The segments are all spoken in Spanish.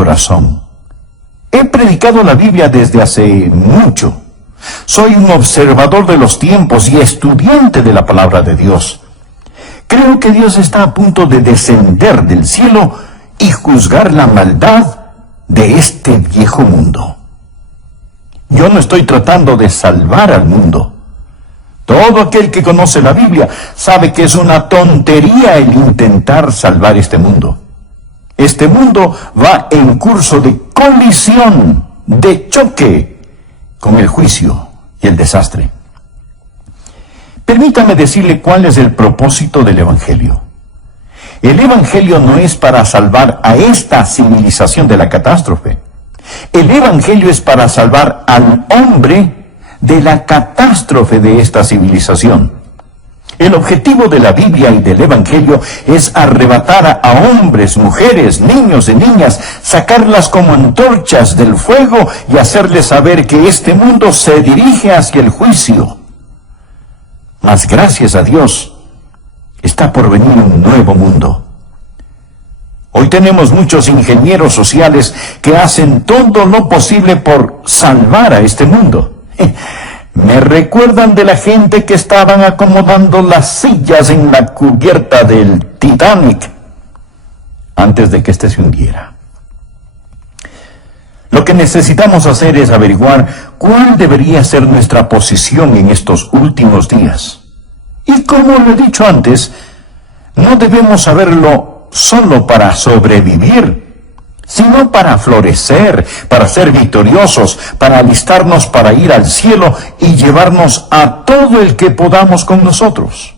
corazón. He predicado la Biblia desde hace mucho. Soy un observador de los tiempos y estudiante de la palabra de Dios. Creo que Dios está a punto de descender del cielo y juzgar la maldad de este viejo mundo. Yo no estoy tratando de salvar al mundo. Todo aquel que conoce la Biblia sabe que es una tontería el intentar salvar este mundo. Este mundo va en curso de colisión, de choque con el juicio y el desastre. Permítame decirle cuál es el propósito del Evangelio. El Evangelio no es para salvar a esta civilización de la catástrofe. El Evangelio es para salvar al hombre de la catástrofe de esta civilización. El objetivo de la Biblia y del Evangelio es arrebatar a hombres, mujeres, niños y niñas, sacarlas como antorchas del fuego y hacerles saber que este mundo se dirige hacia el juicio. Mas gracias a Dios, está por venir un nuevo mundo. Hoy tenemos muchos ingenieros sociales que hacen todo lo posible por salvar a este mundo. Me recuerdan de la gente que estaban acomodando las sillas en la cubierta del Titanic antes de que éste se hundiera. Lo que necesitamos hacer es averiguar cuál debería ser nuestra posición en estos últimos días. Y como lo he dicho antes, no debemos saberlo solo para sobrevivir, sino para florecer, para ser victoriosos, para alistarnos para ir al cielo y llevarnos a todo el que podamos con nosotros.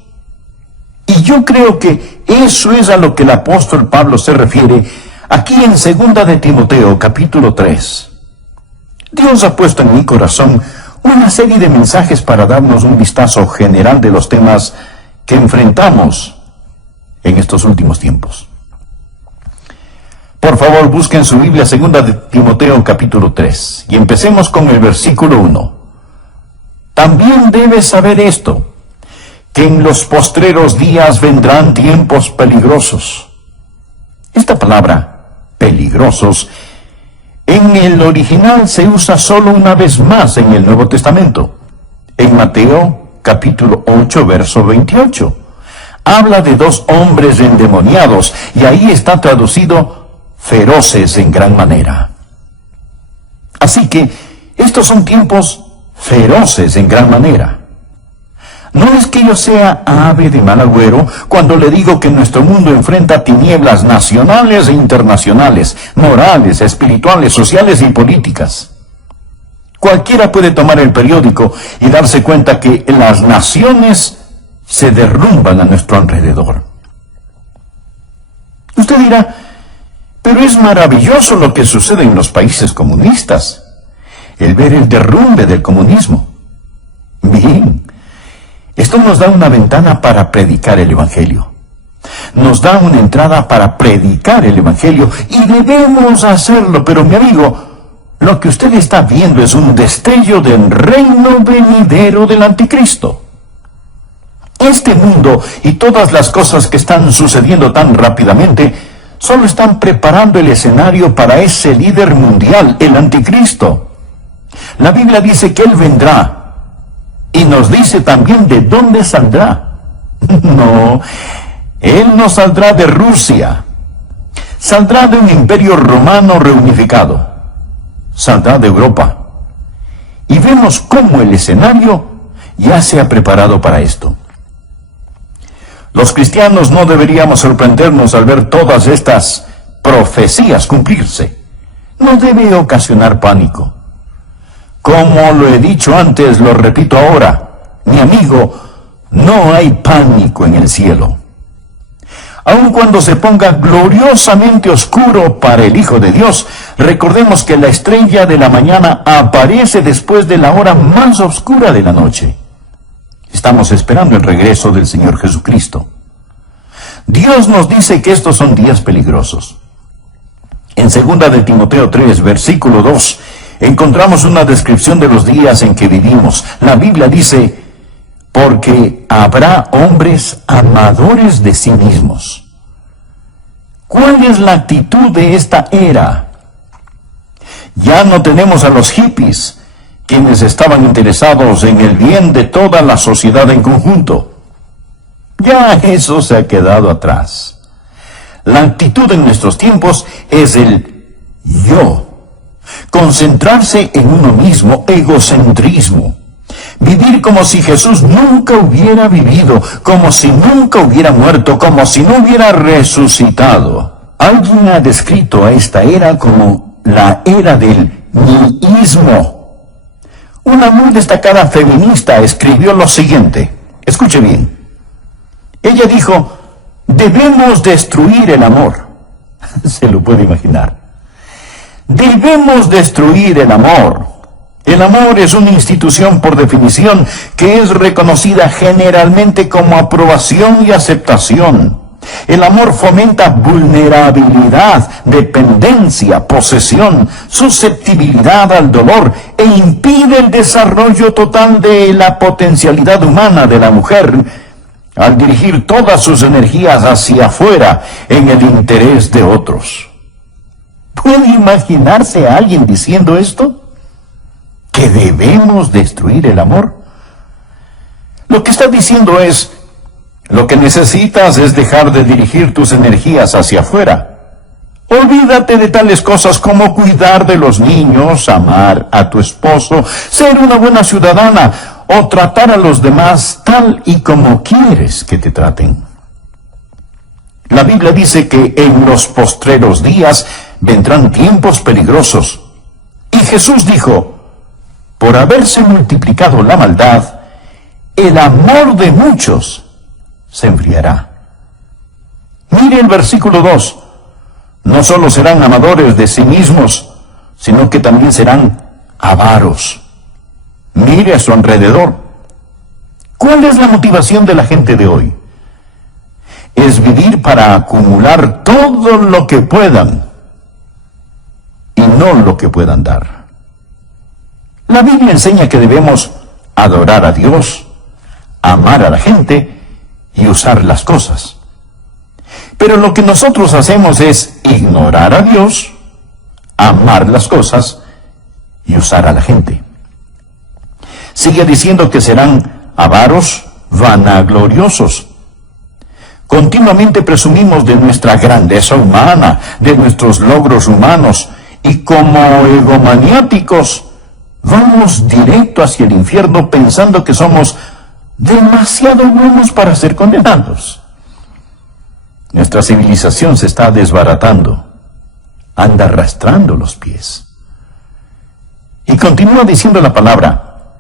Y yo creo que eso es a lo que el apóstol Pablo se refiere aquí en 2 de Timoteo, capítulo 3. Dios ha puesto en mi corazón una serie de mensajes para darnos un vistazo general de los temas que enfrentamos en estos últimos tiempos. Por favor, busquen su Biblia, 2 de Timoteo, capítulo 3, y empecemos con el versículo 1. También debes saber esto, que en los postreros días vendrán tiempos peligrosos. Esta palabra, peligrosos, en el original se usa solo una vez más en el Nuevo Testamento. En Mateo, capítulo 8, verso 28. Habla de dos hombres endemoniados, y ahí está traducido feroces en gran manera. Así que estos son tiempos feroces en gran manera. No es que yo sea ave de mal agüero cuando le digo que nuestro mundo enfrenta tinieblas nacionales e internacionales, morales, espirituales, sociales y políticas. Cualquiera puede tomar el periódico y darse cuenta que las naciones se derrumban a nuestro alrededor. Usted dirá, pero es maravilloso lo que sucede en los países comunistas, el ver el derrumbe del comunismo. Bien, esto nos da una ventana para predicar el Evangelio. Nos da una entrada para predicar el Evangelio y debemos hacerlo, pero mi amigo, lo que usted está viendo es un destello del reino venidero del anticristo. Este mundo y todas las cosas que están sucediendo tan rápidamente solo están preparando el escenario para ese líder mundial, el anticristo. La Biblia dice que él vendrá y nos dice también de dónde saldrá. No, él no saldrá de Rusia, saldrá de un imperio romano reunificado, saldrá de Europa. Y vemos cómo el escenario ya se ha preparado para esto. Los cristianos no deberíamos sorprendernos al ver todas estas profecías cumplirse. No debe ocasionar pánico. Como lo he dicho antes, lo repito ahora, mi amigo, no hay pánico en el cielo. Aun cuando se ponga gloriosamente oscuro para el Hijo de Dios, recordemos que la estrella de la mañana aparece después de la hora más oscura de la noche. Estamos esperando el regreso del Señor Jesucristo. Dios nos dice que estos son días peligrosos. En 2 de Timoteo 3, versículo 2, encontramos una descripción de los días en que vivimos. La Biblia dice, porque habrá hombres amadores de sí mismos. ¿Cuál es la actitud de esta era? Ya no tenemos a los hippies, quienes estaban interesados en el bien de toda la sociedad en conjunto. Ya eso se ha quedado atrás. La actitud en nuestros tiempos es el yo. Concentrarse en uno mismo, egocentrismo. Vivir como si Jesús nunca hubiera vivido, como si nunca hubiera muerto, como si no hubiera resucitado. Alguien ha descrito a esta era como la era del nihilismo. Una muy destacada feminista escribió lo siguiente. Escuche bien. Ella dijo: debemos destruir el amor. Se lo puede imaginar. Debemos destruir el amor. El amor es una institución por definición que es reconocida generalmente como aprobación y aceptación. El amor fomenta vulnerabilidad, dependencia, posesión, susceptibilidad al dolor e impide el desarrollo total de la potencialidad humana de la mujer al dirigir todas sus energías hacia afuera en el interés de otros. ¿Puede imaginarse a alguien diciendo esto? ¿Que debemos destruir el amor? Lo que está diciendo es: lo que necesitas es dejar de dirigir tus energías hacia afuera. Olvídate de tales cosas como cuidar de los niños, amar a tu esposo, ser una buena ciudadana o tratar a los demás tal y como quieres que te traten. La Biblia dice que en los postreros días vendrán tiempos peligrosos. Y Jesús dijo: por haberse multiplicado la maldad, el amor de muchos se enfriará. Mire el versículo 2. No solo serán amadores de sí mismos, sino que también serán avaros. Mire a su alrededor. ¿Cuál es la motivación de la gente de hoy? Es vivir para acumular todo lo que puedan y no lo que puedan dar. La Biblia enseña que debemos adorar a Dios, amar a la gente y usar las cosas. Pero lo que nosotros hacemos es ignorar a Dios, amar las cosas y usar a la gente. Sigue diciendo que serán avaros, vanagloriosos. Continuamente presumimos de nuestra grandeza humana, de nuestros logros humanos, y como egomaniáticos vamos directo hacia el infierno pensando que somos demasiado buenos para ser condenados. Nuestra civilización se está desbaratando, anda arrastrando los pies. Y continúa diciendo la palabra: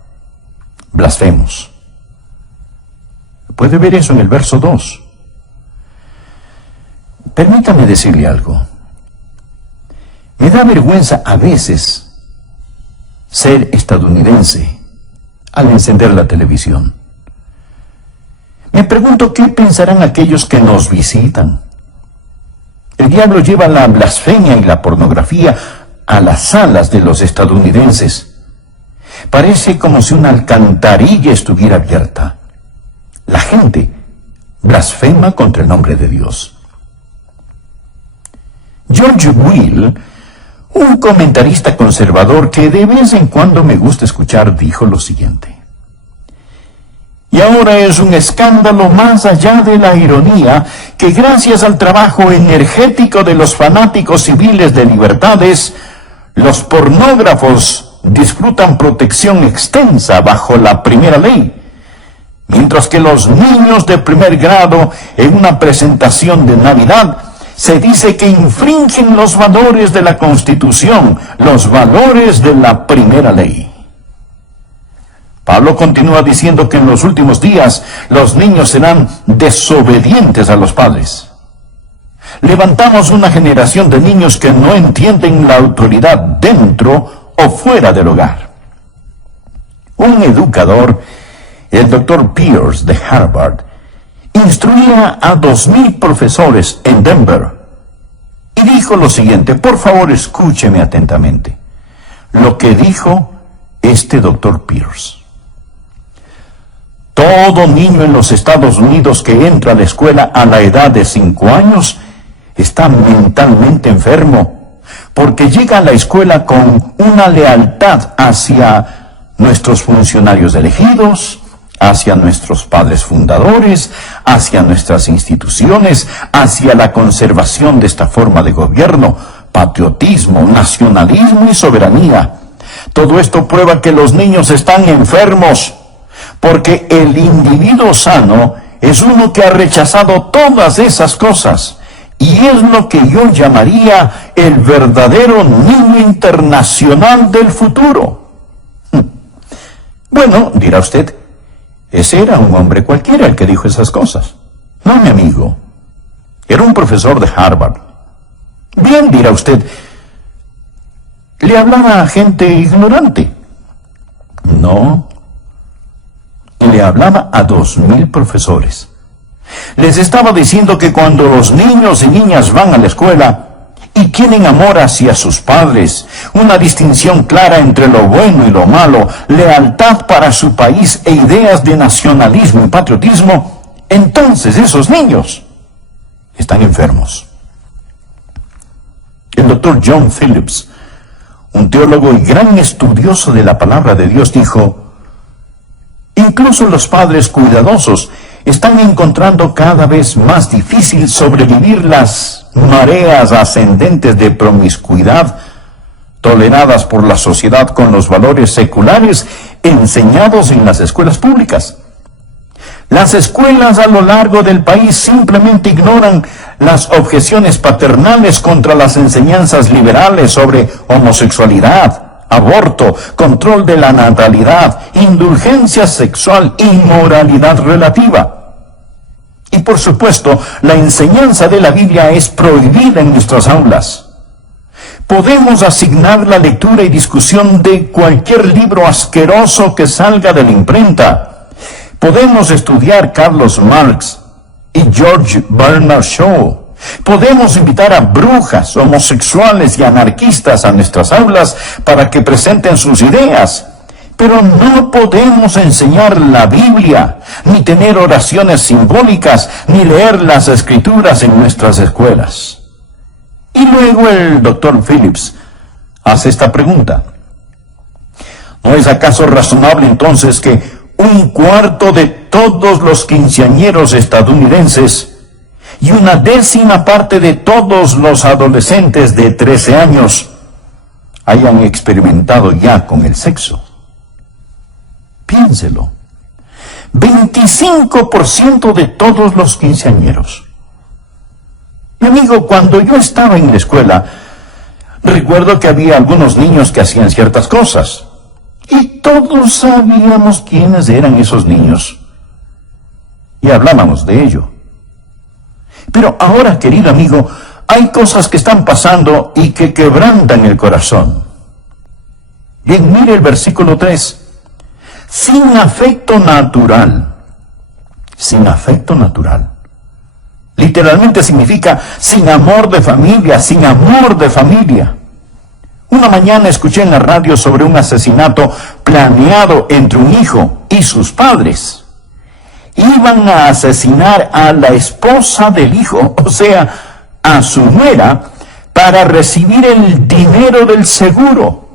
blasfemos. Puede ver eso en el verso 2. Permítame decirle algo. Me da vergüenza a veces ser estadounidense al encender la televisión. Me pregunto qué pensarán aquellos que nos visitan. El diablo lleva la blasfemia y la pornografía a las salas de los estadounidenses. Parece como si una alcantarilla estuviera abierta. La gente blasfema contra el nombre de Dios. George Will, un comentarista conservador que de vez en cuando me gusta escuchar, dijo lo siguiente: y ahora es un escándalo más allá de la ironía que gracias al trabajo energético de los fanáticos civiles de libertades, los pornógrafos disfrutan protección extensa bajo la primera ley, mientras que los niños de primer grado en una presentación de Navidad se dice que infringen los valores de la Constitución, los valores de la primera ley. Pablo continúa diciendo que en los últimos días los niños serán desobedientes a los padres. Levantamos una generación de niños que no entienden la autoridad dentro o fuera del hogar. Un educador, el Dr. Pierce de Harvard, instruía a 2,000 profesores en Denver y dijo lo siguiente. Por favor, escúcheme atentamente lo que dijo este Dr. Pierce. Todo niño en los Estados Unidos que entra a la escuela a la edad de 5 años está mentalmente enfermo, porque llega a la escuela con una lealtad hacia nuestros funcionarios elegidos, hacia nuestros padres fundadores, hacia nuestras instituciones, hacia la conservación de esta forma de gobierno, patriotismo, nacionalismo y soberanía. Todo esto prueba que los niños están enfermos, porque el individuo sano es uno que ha rechazado todas esas cosas, y es lo que yo llamaría el verdadero niño internacional del futuro. Bueno, dirá usted, ese era un hombre cualquiera el que dijo esas cosas. No, mi amigo. Era un profesor de Harvard. Bien, dirá usted, le hablaba a gente ignorante. No. Le hablaba a 2,000 profesores. Les estaba diciendo que cuando los niños y niñas van a la escuela y tienen amor hacia sus padres, una distinción clara entre lo bueno y lo malo, lealtad para su país e ideas de nacionalismo y patriotismo, entonces esos niños están enfermos. El doctor John Phillips, un teólogo y gran estudioso de la palabra de Dios, dijo: incluso los padres cuidadosos están encontrando cada vez más difícil sobrevivir las mareas ascendentes de promiscuidad toleradas por la sociedad con los valores seculares enseñados en las escuelas públicas. Las escuelas a lo largo del país simplemente ignoran las objeciones paternales contra las enseñanzas liberales sobre homosexualidad, aborto, control de la natalidad, indulgencia sexual y moralidad relativa. Y por supuesto, la enseñanza de la Biblia es prohibida en nuestras aulas. Podemos asignar la lectura y discusión de cualquier libro asqueroso que salga de la imprenta. Podemos estudiar Carlos Marx y George Bernard Shaw. Podemos invitar a brujas, homosexuales y anarquistas a nuestras aulas para que presenten sus ideas. Pero no podemos enseñar la Biblia, ni tener oraciones simbólicas, ni leer las Escrituras en nuestras escuelas. Y luego el doctor Phillips hace esta pregunta: ¿no es acaso razonable entonces que 1/4 de todos los quinceañeros estadounidenses y 1/10 parte de todos los adolescentes de 13 años hayan experimentado ya con el sexo? Piénselo. 25% de todos los quinceañeros. Mi amigo, cuando yo estaba en la escuela, recuerdo que había algunos niños que hacían ciertas cosas. Y todos sabíamos quiénes eran esos niños. Y hablábamos de ello. Pero ahora, querido amigo, hay cosas que están pasando y que quebrantan el corazón. Bien, mire el versículo 3. Sin afecto natural. Sin afecto natural. Literalmente significa sin amor de familia, sin amor de familia. Una mañana escuché en la radio sobre un asesinato planeado entre un hijo y sus padres. Iban a asesinar a la esposa del hijo, o sea, a su nuera, para recibir el dinero del seguro.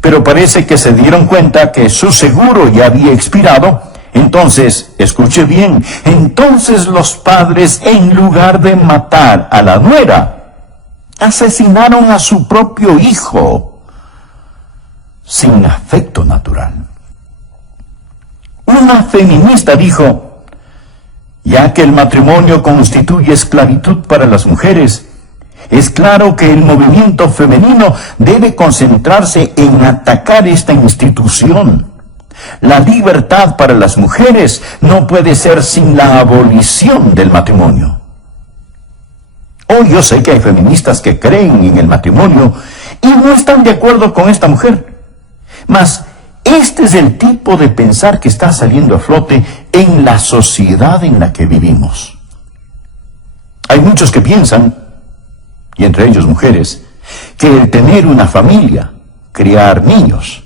Pero parece que se dieron cuenta que su seguro ya había expirado. Entonces, escuche bien, entonces los padres, en lugar de matar a la nuera, asesinaron a su propio hijo sin afecto natural. Una feminista dijo: ya que el matrimonio constituye esclavitud para las mujeres, es claro que el movimiento femenino debe concentrarse en atacar esta institución. La libertad para las mujeres no puede ser sin la abolición del matrimonio. Hoy yo sé que hay feministas que creen en el matrimonio y no están de acuerdo con esta mujer. Mas este es el tipo de pensar que está saliendo a flote en la sociedad en la que vivimos. Hay muchos que piensan, y entre ellos mujeres, que el tener una familia, criar niños,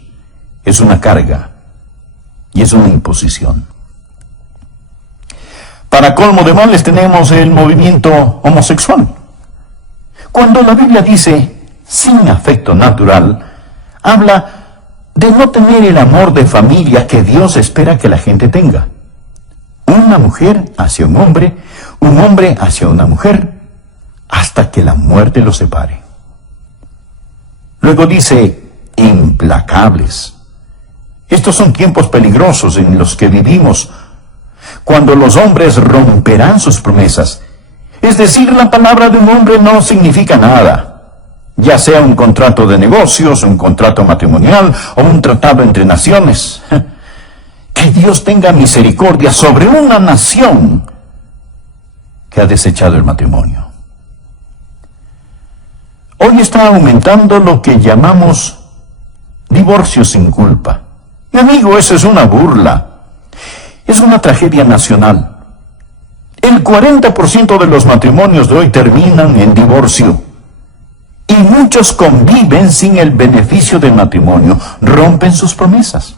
es una carga y es una imposición. Para colmo de males tenemos el movimiento homosexual. Cuando la Biblia dice sin afecto natural, habla de no tener el amor de familia que Dios espera que la gente tenga. Una mujer hacia un hombre hacia una mujer, hasta que la muerte los separe. Luego dice, implacables. Estos son tiempos peligrosos en los que vivimos, cuando los hombres romperán sus promesas. Es decir, la palabra de un hombre no significa nada, ya sea un contrato de negocios, un contrato matrimonial o un tratado entre naciones. Que Dios tenga misericordia sobre una nación que ha desechado el matrimonio. Hoy está aumentando lo que llamamos divorcio sin culpa. Mi amigo, eso es una burla. Es una tragedia nacional. El 40% de los matrimonios de hoy terminan en divorcio. Y muchos conviven sin el beneficio del matrimonio, rompen sus promesas.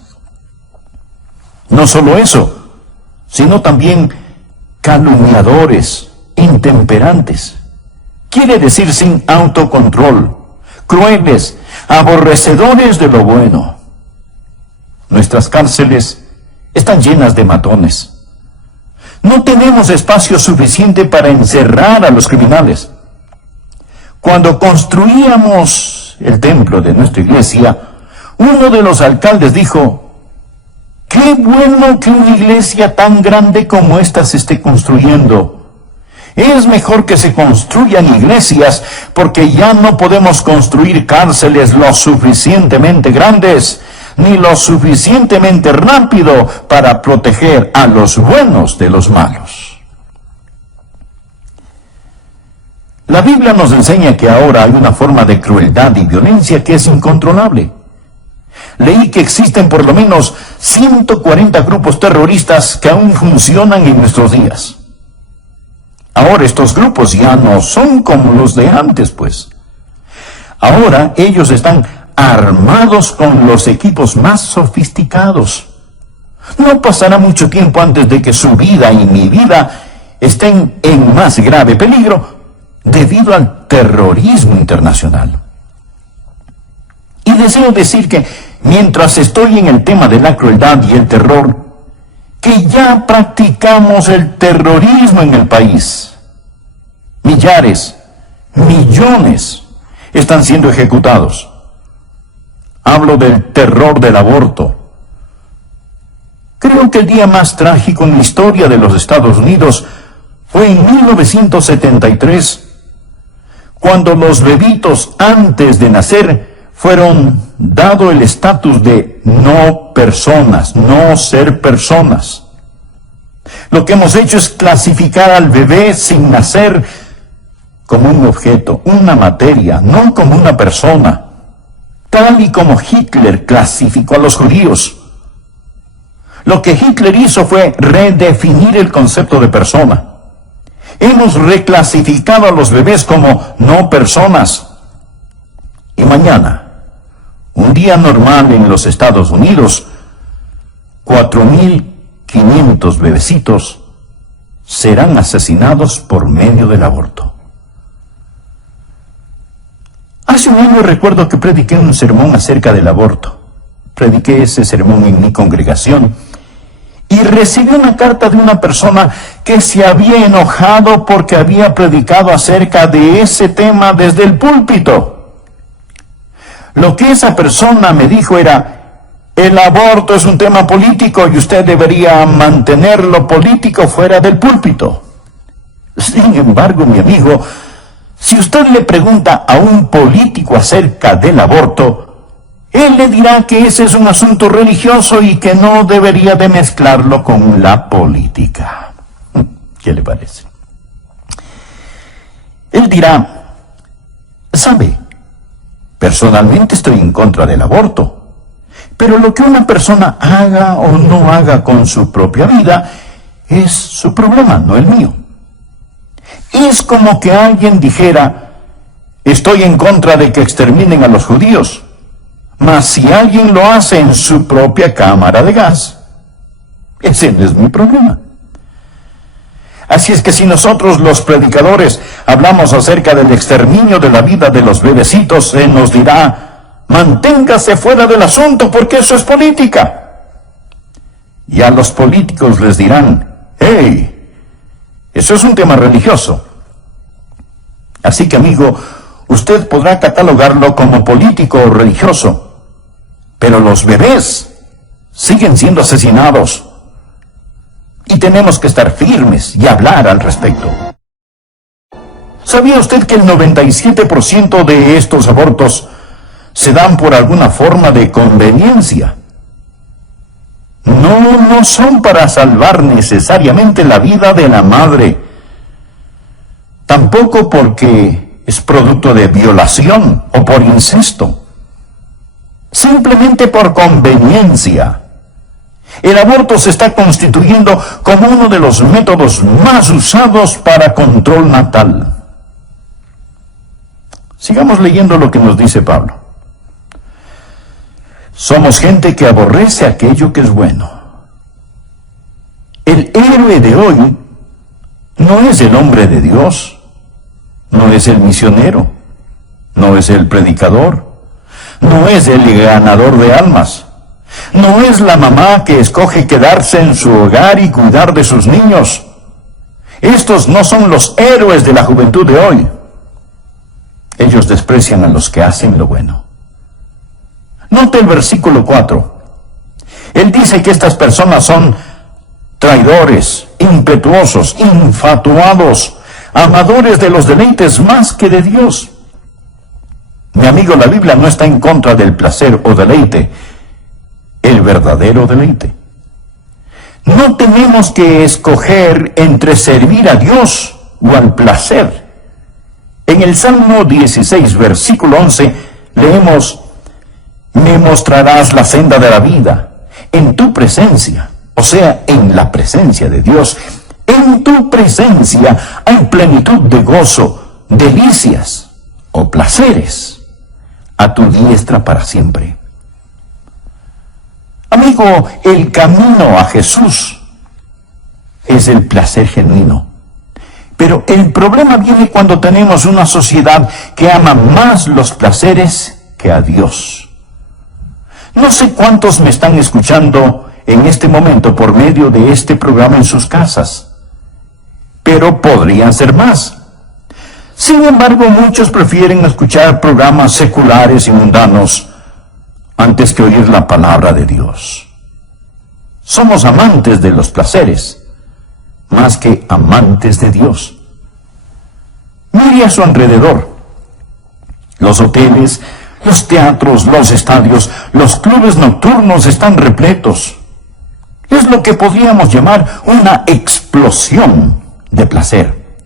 No solo eso, sino también calumniadores, intemperantes. Quiere decir sin autocontrol, crueles, aborrecedores de lo bueno. Nuestras cárceles están llenas de matones. No tenemos espacio suficiente para encerrar a los criminales. Cuando construíamos el templo de nuestra iglesia, uno de los alcaldes dijo, qué bueno que una iglesia tan grande como esta se esté construyendo. Es mejor que se construyan iglesias, porque ya no podemos construir cárceles lo suficientemente grandes, ni lo suficientemente rápido para proteger a los buenos de los malos. La Biblia nos enseña que ahora hay una forma de crueldad y violencia que es incontrolable. Leí que existen por lo menos 140 grupos terroristas que aún funcionan en nuestros días. Ahora estos grupos ya no son como los de antes, pues. Ahora ellos están armados con los equipos más sofisticados. No pasará mucho tiempo antes de que su vida y mi vida estén en más grave peligro debido al terrorismo internacional. Y deseo decir que mientras estoy en el tema de la crueldad y el terror, que ya practicamos el terrorismo en el país. Millares, millones están siendo ejecutados. Hablo del terror del aborto. Creo que el día más trágico en la historia de los Estados Unidos fue en 1973, cuando los bebitos antes de nacer fueron dado el estatus de no personas, no ser personas. Lo que hemos hecho es clasificar al bebé sin nacer como un objeto, una materia, no como una persona, tal y como Hitler clasificó a los judíos. Lo que Hitler hizo fue redefinir el concepto de persona. Hemos reclasificado a los bebés como no personas. Y mañana, un día normal en los Estados Unidos, 4.500 bebecitos serán asesinados por medio del aborto. Hace un año recuerdo que prediqué un sermón acerca del aborto. Prediqué ese sermón en mi congregación y recibí una carta de una persona que se había enojado porque había predicado acerca de ese tema desde el púlpito. Lo que esa persona me dijo era, el aborto es un tema político y usted debería mantener lo político fuera del púlpito. Sin embargo, mi amigo, si usted le pregunta a un político acerca del aborto, él le dirá que ese es un asunto religioso y que no debería de mezclarlo con la política. ¿Qué le parece? Él dirá, ¿sabe? Personalmente estoy en contra del aborto, pero lo que una persona haga o no haga con su propia vida es su problema, no el mío. Es como que alguien dijera, estoy en contra de que exterminen a los judíos, mas si alguien lo hace en su propia cámara de gas, ese no es mi problema. Así es que si nosotros los predicadores hablamos acerca del exterminio de la vida de los bebecitos, se nos dirá: manténgase fuera del asunto porque eso es política. Y a los políticos les dirán: hey, eso es un tema religioso. Así que, amigo, usted podrá catalogarlo como político o religioso, pero los bebés siguen siendo asesinados. Y tenemos que estar firmes y hablar al respecto. ¿Sabía usted que el 97% de estos abortos se dan por alguna forma de conveniencia? No son para salvar necesariamente la vida de la madre. Tampoco porque es producto de violación o por incesto. Simplemente por conveniencia. El aborto se está constituyendo como uno de los métodos más usados para control natal. Sigamos leyendo lo que nos dice Pablo. Somos gente que aborrece aquello que es bueno. El héroe de hoy no es el hombre de Dios, no es el misionero, no es el predicador, no es el ganador de almas. No es la mamá que escoge quedarse en su hogar y cuidar de sus niños. Estos no son los héroes de la juventud de hoy. Ellos desprecian a los que hacen lo bueno. Note el versículo 4. Él dice que estas personas son traidores, impetuosos, infatuados, amadores de los deleites más que de Dios. Mi amigo, la Biblia no está en contra del placer o deleite, el verdadero deleite. No tenemos que escoger entre servir a Dios o al placer. En el Salmo 16, versículo 11, leemos: me mostrarás la senda de la vida, en tu presencia, o sea, en la presencia de Dios. En tu presencia hay plenitud de gozo, delicias o placeres, a tu diestra para siempre. Amigo, el camino a Jesús es el placer genuino. Pero el problema viene cuando tenemos una sociedad que ama más los placeres que a Dios. No sé cuántos me están escuchando en este momento por medio de este programa en sus casas, pero podrían ser más. Sin embargo, muchos prefieren escuchar programas seculares y mundanos antes que oír la palabra de Dios. Somos amantes de los placeres, más que amantes de Dios. Mire a su alrededor. Los hoteles, los teatros, los estadios, los clubes nocturnos están repletos. Es lo que podríamos llamar una explosión de placer.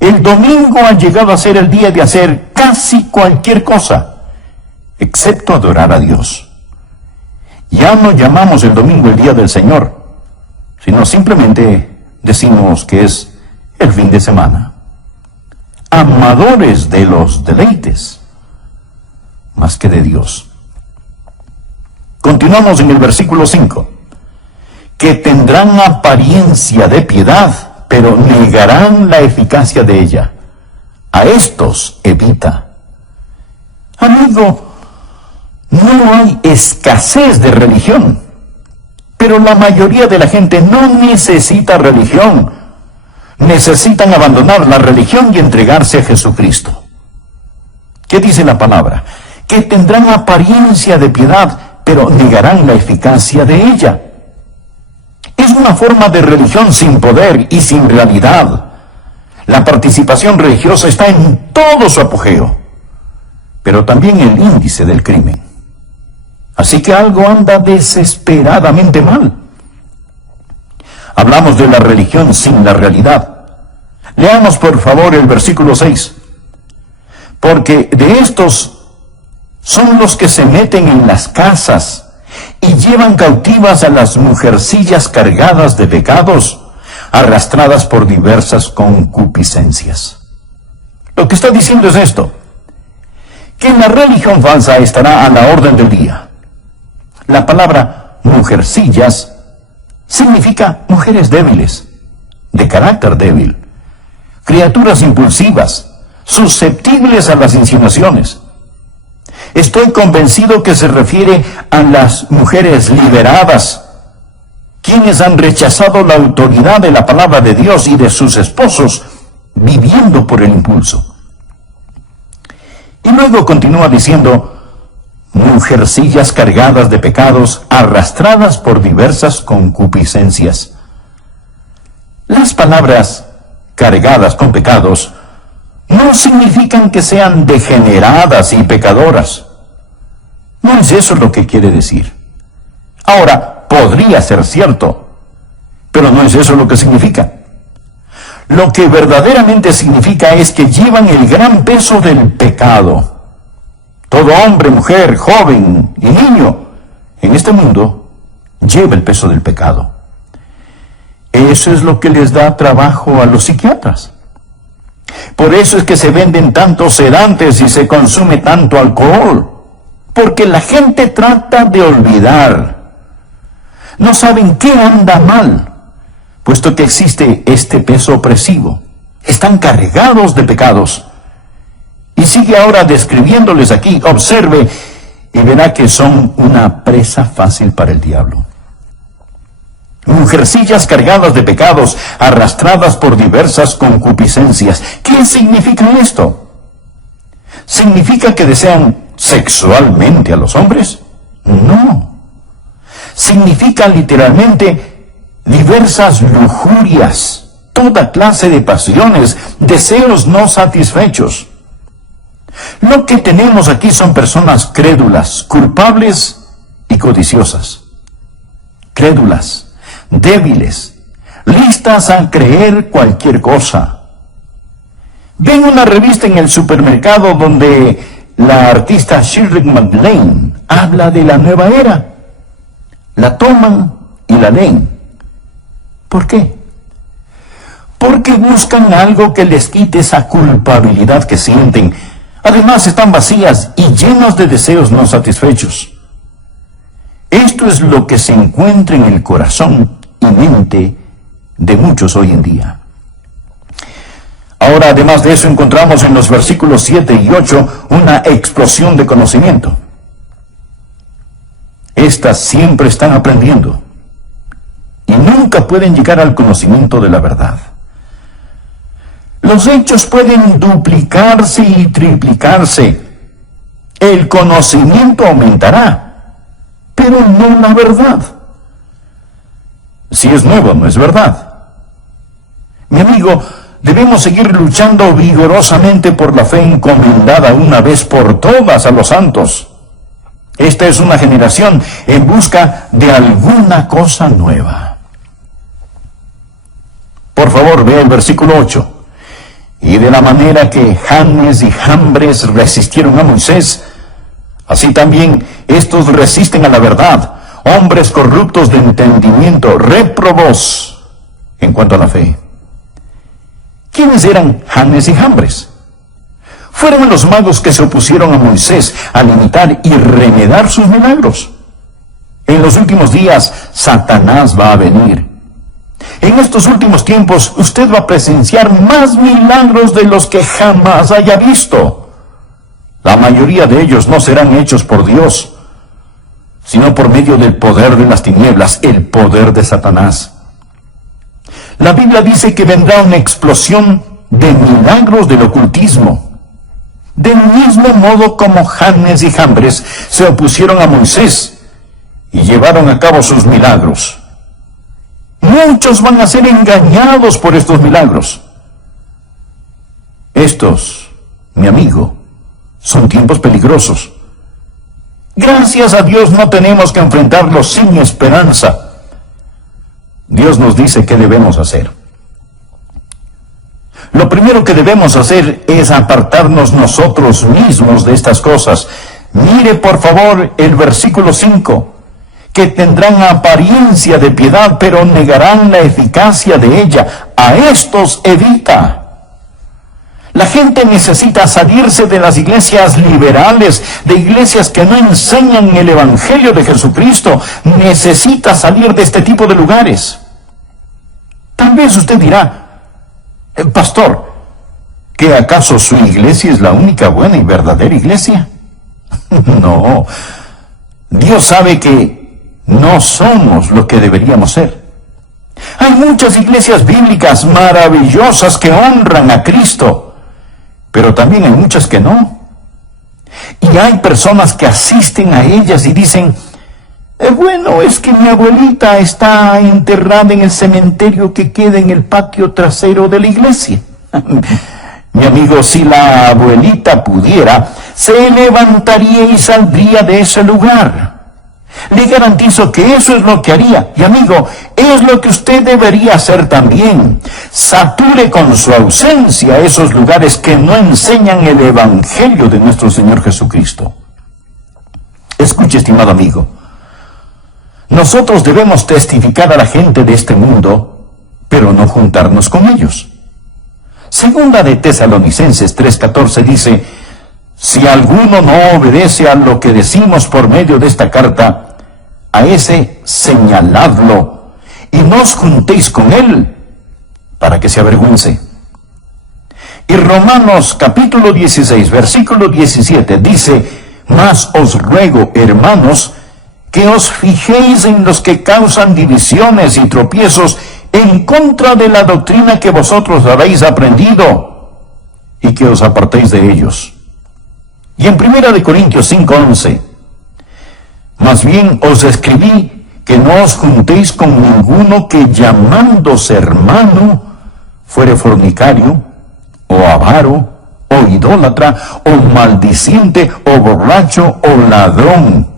El domingo ha llegado a ser el día de hacer casi cualquier cosa, excepto adorar a Dios. Ya no llamamos el domingo el día del Señor, sino simplemente decimos que es el fin de semana. Amadores de los deleites, más que de Dios. Continuamos en el versículo 5. Que tendrán apariencia de piedad, pero negarán la eficacia de ella. A estos evita. Amigo, no hay escasez de religión, pero la mayoría de la gente no necesita religión. Necesitan abandonar la religión y entregarse a Jesucristo. ¿Qué dice la palabra? Que tendrán apariencia de piedad, pero negarán la eficacia de ella. Es una forma de religión sin poder y sin realidad. La participación religiosa está en todo su apogeo, pero también el índice del crimen. Así que algo anda desesperadamente mal. Hablamos de la religión sin la realidad. Leamos por favor el versículo 6. Porque de estos son los que se meten en las casas y llevan cautivas a las mujercillas cargadas de pecados, arrastradas por diversas concupiscencias. Lo que está diciendo es esto: que la religión falsa estará a la orden del día. La palabra mujercillas significa mujeres débiles, de carácter débil, criaturas impulsivas, susceptibles a las insinuaciones. Estoy convencido que se refiere a las mujeres liberadas, quienes han rechazado la autoridad de la palabra de Dios y de sus esposos, viviendo por el impulso. Y luego continúa diciendo, mujercillas cargadas de pecados, arrastradas por diversas concupiscencias. Las palabras cargadas con pecados no significan que sean degeneradas y pecadoras. No es eso lo que quiere decir. Ahora, podría ser cierto, pero no es eso lo que significa. Lo que verdaderamente significa es que llevan el gran peso del pecado. Todo hombre, mujer, joven y niño en este mundo lleva el peso del pecado. Eso es lo que les da trabajo a los psiquiatras. Por eso es que se venden tantos sedantes y se consume tanto alcohol. Porque la gente trata de olvidar. No saben qué anda mal, puesto que existe este peso opresivo. Están cargados de pecados. Y sigue ahora describiéndoles aquí. Observe y verá que son una presa fácil para el diablo. Mujercillas cargadas de pecados, arrastradas por diversas concupiscencias. ¿Qué significa esto? ¿Significa que desean sexualmente a los hombres? No. Significa literalmente diversas lujurias, toda clase de pasiones, deseos no satisfechos. Lo que tenemos aquí son personas crédulas, culpables y codiciosas. Crédulas, débiles, listas a creer cualquier cosa. Ven una revista en el supermercado donde la artista Shirley MacLaine habla de la nueva era. La toman y la leen. ¿Por qué? Porque buscan algo que les quite esa culpabilidad que sienten. Además están vacías y llenas de deseos no satisfechos. Esto es lo que se encuentra en el corazón y mente de muchos hoy en día. Ahora, además de eso, encontramos en los versículos 7 y 8 una explosión de conocimiento. Estas siempre están aprendiendo y nunca pueden llegar al conocimiento de la verdad. Los hechos pueden duplicarse y triplicarse. El conocimiento aumentará, pero no la verdad. Si es nuevo, no es verdad. Mi amigo, debemos seguir luchando vigorosamente por la fe encomendada una vez por todas a los santos. Esta es una generación en busca de alguna cosa nueva. Por favor, vea el versículo 8. Y de la manera que Janes y Jambres resistieron a Moisés, así también estos resisten a la verdad, hombres corruptos de entendimiento, réprobos en cuanto a la fe. ¿Quiénes eran Janes y Jambres? Fueron los magos que se opusieron a Moisés al imitar y remedar sus milagros. En los últimos días, Satanás va a venir. En estos últimos tiempos, usted va a presenciar más milagros de los que jamás haya visto. La mayoría de ellos no serán hechos por Dios, sino por medio del poder de las tinieblas, el poder de Satanás. La Biblia dice que vendrá una explosión de milagros del ocultismo. Del mismo modo como Janes y Jambres se opusieron a Moisés y llevaron a cabo sus milagros. Muchos van a ser engañados por estos milagros. Estos, mi amigo, son tiempos peligrosos. Gracias a Dios no tenemos que enfrentarlos sin esperanza. Dios nos dice qué debemos hacer. Lo primero que debemos hacer es apartarnos nosotros mismos de estas cosas. Mire por favor el versículo 5. Que tendrán apariencia de piedad, pero negarán la eficacia de ella. A estos evita. La gente necesita salirse de las iglesias liberales, de iglesias que no enseñan el Evangelio de Jesucristo. Necesita salir de este tipo de lugares. Tal vez usted dirá, pastor, ¿que acaso su iglesia es la única buena y verdadera iglesia? No, Dios sabe que no somos lo que deberíamos ser. Hay muchas iglesias bíblicas maravillosas que honran a Cristo, pero también hay muchas que no. Y hay personas que asisten a ellas y dicen, bueno, es que mi abuelita está enterrada en el cementerio que queda en el patio trasero de la iglesia. Mi amigo, si la abuelita pudiera, se levantaría y saldría de ese lugar. Le garantizo que eso es lo que haría. Y amigo, es lo que usted debería hacer también. Sature con su ausencia esos lugares que no enseñan el Evangelio de nuestro Señor Jesucristo. Escuche, estimado amigo. Nosotros debemos testificar a la gente de este mundo, pero no juntarnos con ellos. Segunda de Tesalonicenses 3:14 dice, si alguno no obedece a lo que decimos por medio de esta carta, a ese señaladlo y no os juntéis con él para que se avergüence. Y Romanos capítulo 16, versículo 17 dice, mas os ruego, hermanos, que os fijéis en los que causan divisiones y tropiezos en contra de la doctrina que vosotros habéis aprendido, y que os apartéis de ellos. Y en 1 Corintios 5:11, más bien os escribí que no os juntéis con ninguno que llamándose hermano fuere fornicario, o avaro, o idólatra, o maldiciente, o borracho, o ladrón.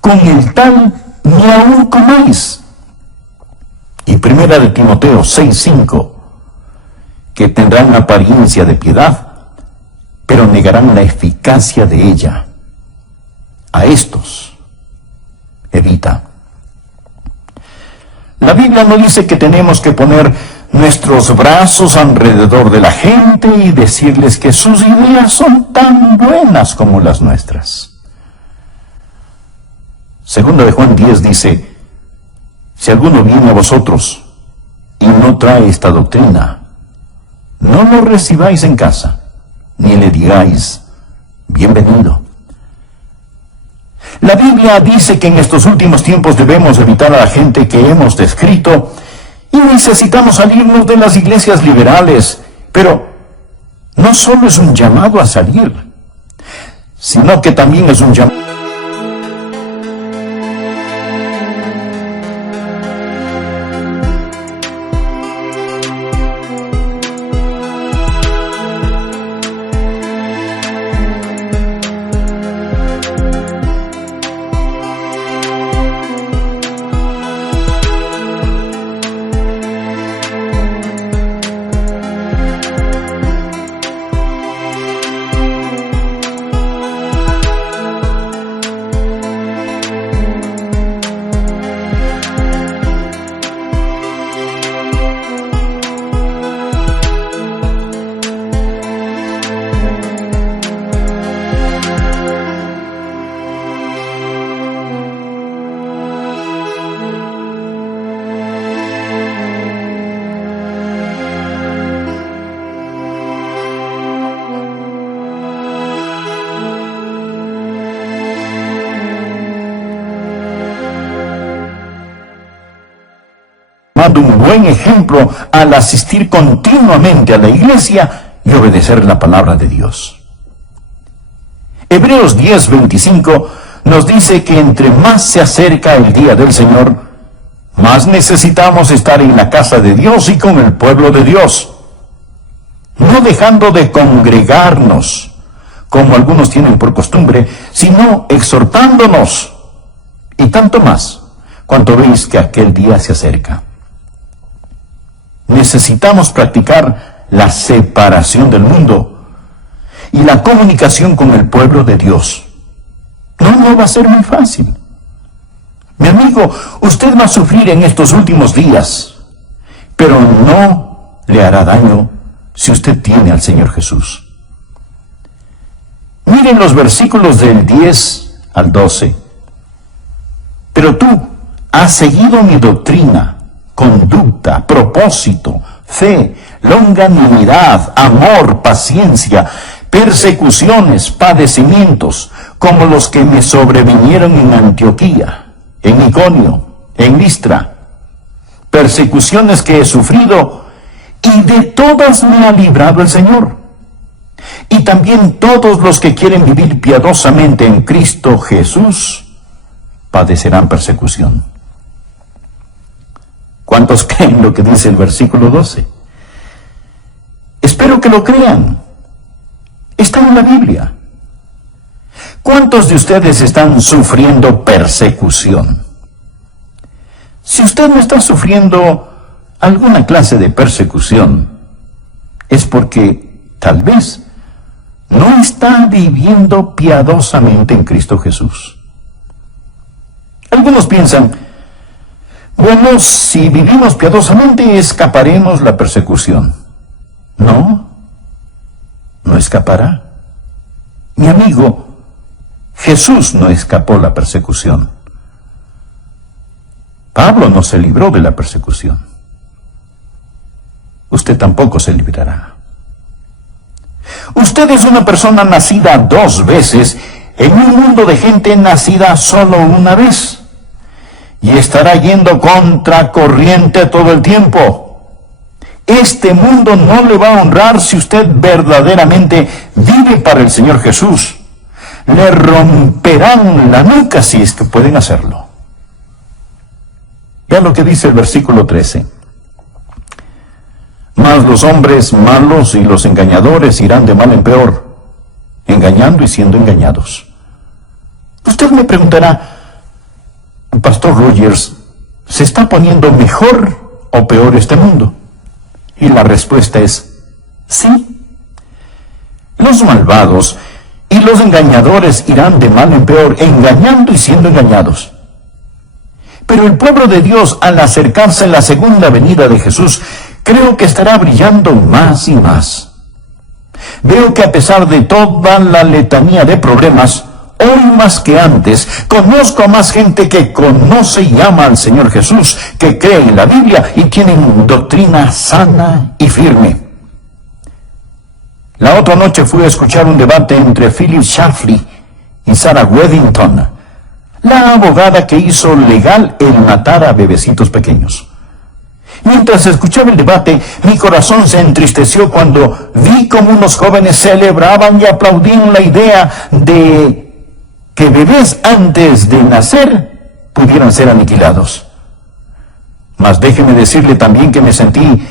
Con el tal ni aun comáis. Y 1 Timoteo 6:5, que tendrán apariencia de piedad, pero negarán la eficacia de ella. A estos evita. La Biblia no dice que tenemos que poner nuestros brazos alrededor de la gente y decirles que sus ideas son tan buenas como las nuestras. Segunda de Juan 10 dice, si alguno viene a vosotros y no trae esta doctrina, no lo recibáis en casa, ni le digáis, bienvenido. La Biblia dice que en estos últimos tiempos debemos evitar a la gente que hemos descrito y necesitamos salirnos de las iglesias liberales, pero no solo es un llamado a salir, sino que también es un llamado. Un buen ejemplo al asistir continuamente a la iglesia y obedecer la palabra de Dios. Hebreos 10:25 nos dice que entre más se acerca el día del Señor, más necesitamos estar en la casa de Dios y con el pueblo de Dios, no dejando de congregarnos, como algunos tienen por costumbre, sino exhortándonos, y tanto más, cuanto veis que aquel día se acerca. Necesitamos practicar la separación del mundo y la comunicación con el pueblo de Dios. No va a ser muy fácil. Mi amigo, usted va a sufrir en estos últimos días, pero no le hará daño si usted tiene al Señor Jesús. Miren los versículos del 10 al 12. Pero tú has seguido mi doctrina, conducta, propósito, fe, longanimidad, amor, paciencia, persecuciones, padecimientos, como los que me sobrevinieron en Antioquía, en Iconio, en Listra, persecuciones que he sufrido, y de todas me ha librado el Señor. Y también todos los que quieren vivir piadosamente en Cristo Jesús padecerán persecución. ¿Cuántos creen lo que dice el versículo 12? Espero que lo crean. Está en la Biblia. ¿Cuántos de ustedes están sufriendo persecución? Si usted no está sufriendo alguna clase de persecución, es porque tal vez no está viviendo piadosamente en Cristo Jesús. Algunos piensan, bueno, si vivimos piadosamente escaparemos la persecución. No, no escapará. Mi amigo, Jesús no escapó la persecución. Pablo no se libró de la persecución. Usted tampoco se librará. Usted es una persona nacida 2 veces en un mundo de gente nacida solo una vez. Y estará yendo contra corriente todo el tiempo. Este mundo no le va a honrar si usted verdaderamente vive para el Señor Jesús. Le romperán la nuca si es que pueden hacerlo. Vean lo que dice el versículo 13. Mas los hombres malos y los engañadores irán de mal en peor, engañando y siendo engañados. Usted me preguntará, Pastor Rogers, ¿se está poniendo mejor o peor este mundo? Y la respuesta es sí. Los malvados y los engañadores irán de mal en peor, engañando y siendo engañados. Pero el pueblo de Dios, al acercarse a la segunda venida de Jesús, creo que estará brillando más y más. Veo que a pesar de toda la letanía de problemas, hoy más que antes, conozco a más gente que conoce y ama al Señor Jesús, que cree en la Biblia y tienen doctrina sana y firme. La otra noche fui a escuchar un debate entre Philip Schlafly y Sarah Weddington, la abogada que hizo legal el matar a bebecitos pequeños. Mientras escuchaba el debate, mi corazón se entristeció cuando vi cómo unos jóvenes celebraban y aplaudían la idea de que bebés antes de nacer pudieran ser aniquilados. Mas déjeme decirle también que me sentí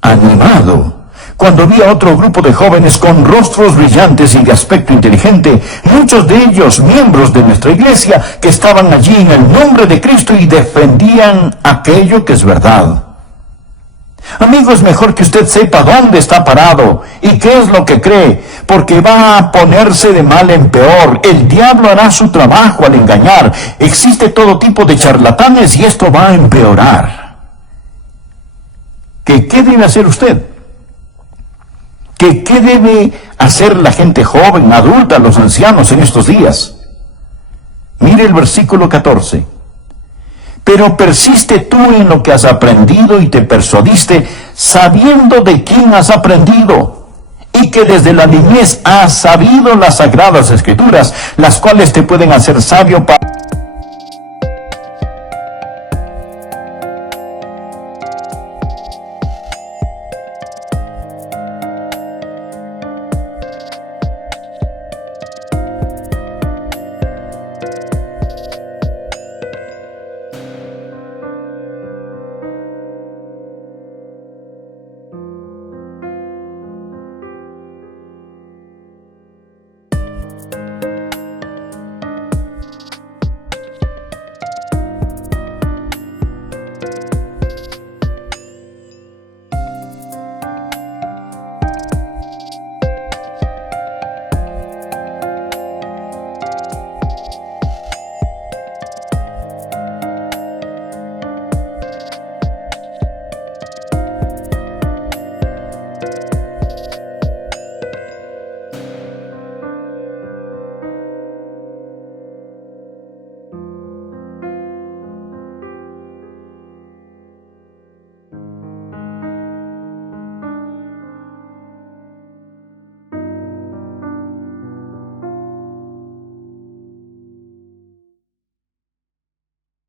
animado cuando vi a otro grupo de jóvenes con rostros brillantes y de aspecto inteligente, muchos de ellos miembros de nuestra iglesia, que estaban allí en el nombre de Cristo y defendían aquello que es verdad. Amigo, es mejor que usted sepa dónde está parado y qué es lo que cree, porque va a ponerse de mal en peor. El diablo hará su trabajo al engañar. Existe todo tipo de charlatanes y esto va a empeorar. ¿Qué debe hacer usted? ¿Qué debe hacer la gente joven, adulta, los ancianos en estos días? Mire el versículo 14. Pero persiste tú en lo que has aprendido y te persuadiste, sabiendo de quién has aprendido, y que desde la niñez has sabido las sagradas escrituras, las cuales te pueden hacer sabio para...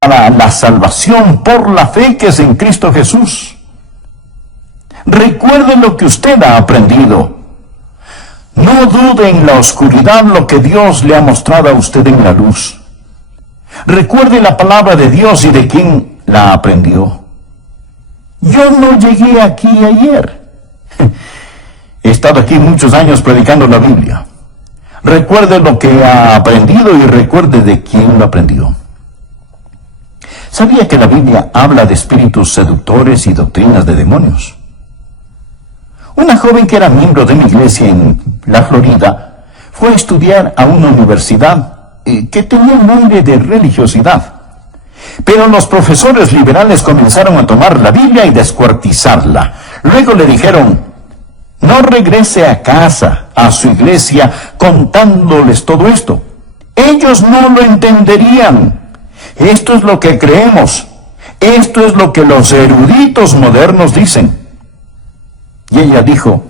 para la salvación por la fe que es en Cristo Jesús. Recuerde lo que usted ha aprendido. No dude en la oscuridad lo que Dios le ha mostrado a usted en la luz. Recuerde la palabra de Dios y de quién la aprendió. Yo no llegué aquí ayer. He estado aquí muchos años predicando la Biblia. Recuerde lo que ha aprendido y recuerde de quién lo aprendió. ¿Sabía que la Biblia habla de espíritus seductores y doctrinas de demonios? Una joven que era miembro de mi iglesia en la Florida fue a estudiar a una universidad que tenía un aire de religiosidad. Pero los profesores liberales comenzaron a tomar la Biblia y descuartizarla. Luego le dijeron: no regrese a casa, a su iglesia, contándoles todo esto. Ellos no lo entenderían. Esto es lo que creemos. Esto es lo que los eruditos modernos dicen. Y ella dijo: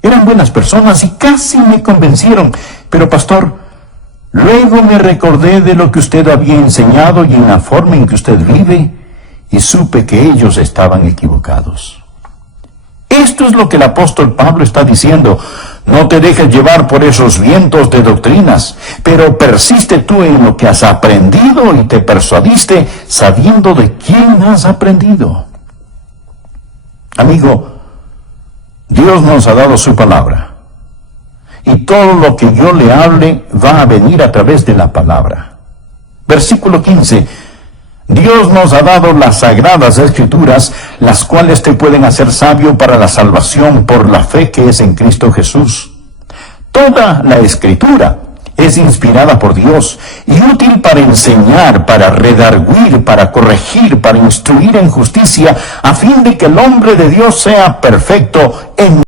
eran buenas personas y casi me convencieron, pero pastor, luego me recordé de lo que usted había enseñado y en la forma en que usted vive, y supe que ellos estaban equivocados. Esto es lo que el apóstol Pablo está diciendo. No te dejes llevar por esos vientos de doctrinas, pero persiste tú en lo que has aprendido y te persuadiste sabiendo de quién has aprendido. Amigo, Dios nos ha dado su palabra. Y todo lo que yo le hable va a venir a través de la palabra. Versículo 15. Dios nos ha dado las sagradas escrituras, las cuales te pueden hacer sabio para la salvación por la fe que es en Cristo Jesús. Toda la escritura es inspirada por Dios y útil para enseñar, para redarguir, para corregir, para instruir en justicia, a fin de que el hombre de Dios sea perfecto, en